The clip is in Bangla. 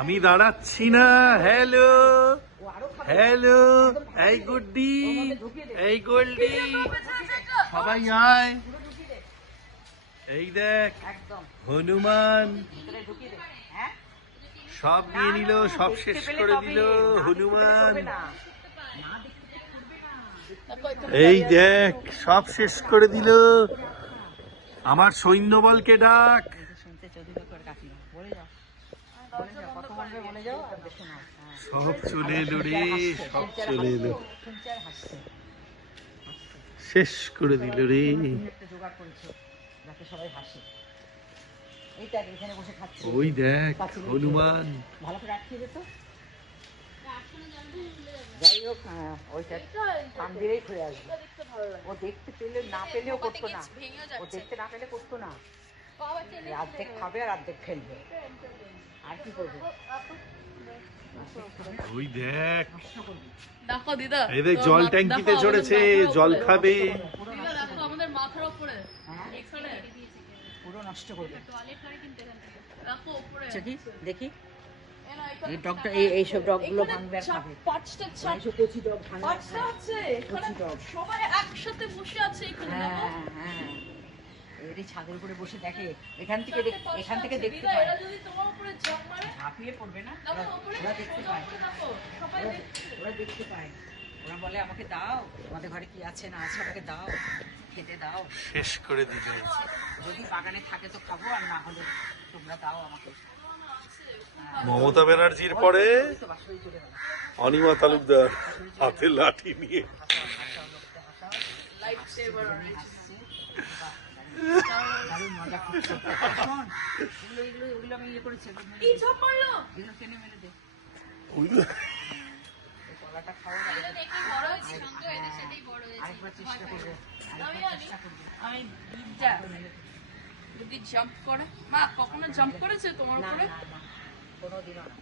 আমি দাঁড়াচ্ছি না। হ্যালো হ্যালো, এই গুড্ডি, এই গোল্ডি, সবাই আয়। এই দেখ হনুমান সব নিয়ে নিল, সব শেষ করে দিল হনুমান। এই দেখ সব শেষ করে দিল। আমার সৈন্যবলকে ডাক। সব চলে এলো রে, সব চলে এলো, শেষ করে দিল রে। ওই দেখ হনুমান। যাই হোক, ওইটা মন্দিরেই ঘুরে আসবে। ও দেখতে পেলে না পেলেও করতো না, ও দেখতে না পেলে করতো না। অর্ধেক খাবে আর অর্ধেক ফেলবে, আর কি করবে। ওই দেখ, দেখো দিদা, এই দেখ জল ট্যাঙ্কিতে চড়েছে, জল খাবে। দিদা দেখো আমাদের মাথার উপরে এখানে পুরো নষ্ট করবে। দেখো উপরে দেখি এই ডগটা, এইসব ডগগুলো ভাঙবে আর খাবে। পাঁচটা এইসব কচি ডগ ভাঙবে। পাঁচটা আছে এখানে, সবাই একসাথে বসে আছে এখানে। দেখো হ্যাঁ, এই ছাদের উপরে বসে দেখে, এখান থেকে দেখতে দিদা, পায়। এরা যদি তোমার উপরে ঝাঁপ মারে, ঝাঁপিয়ে পড়বে না, দেখো উপরে ওরা দেখতে পায়। দেখো সবাই ওরা দেখতে পায়, ওরা বলে আমাকে দাও, আমাদের ঘরে কি আছে না আছে আমাকে দাও, খেতে দাও। শেষ করে দিল। যদি বাগানে থাকে তো খাবো, আর না হলে তোমরা দাও আমাকে। মমতা ব্যানার্জির পরে অনিমা তালুকদার হাতে লাঠি নিয়ে। Life saver. দারুণ মজা করছে। শোন, এগুলো আমি ইয়ে করেছি, কি ঝাঁপ মারলো? এগুলো টেনে মেরে দে। ওই এই কলাটা খাওয়া এটা দেখে বড় হয়েছে, শান্ত এদের সাথেই বড় হয়েছে। আরেকবার চেষ্টা করবে, আমি বিদ্যা যদি জাম্প করে, মা কখনো জাম্প করেছে তোমার না উপরে? না না, কোনোদিনও না।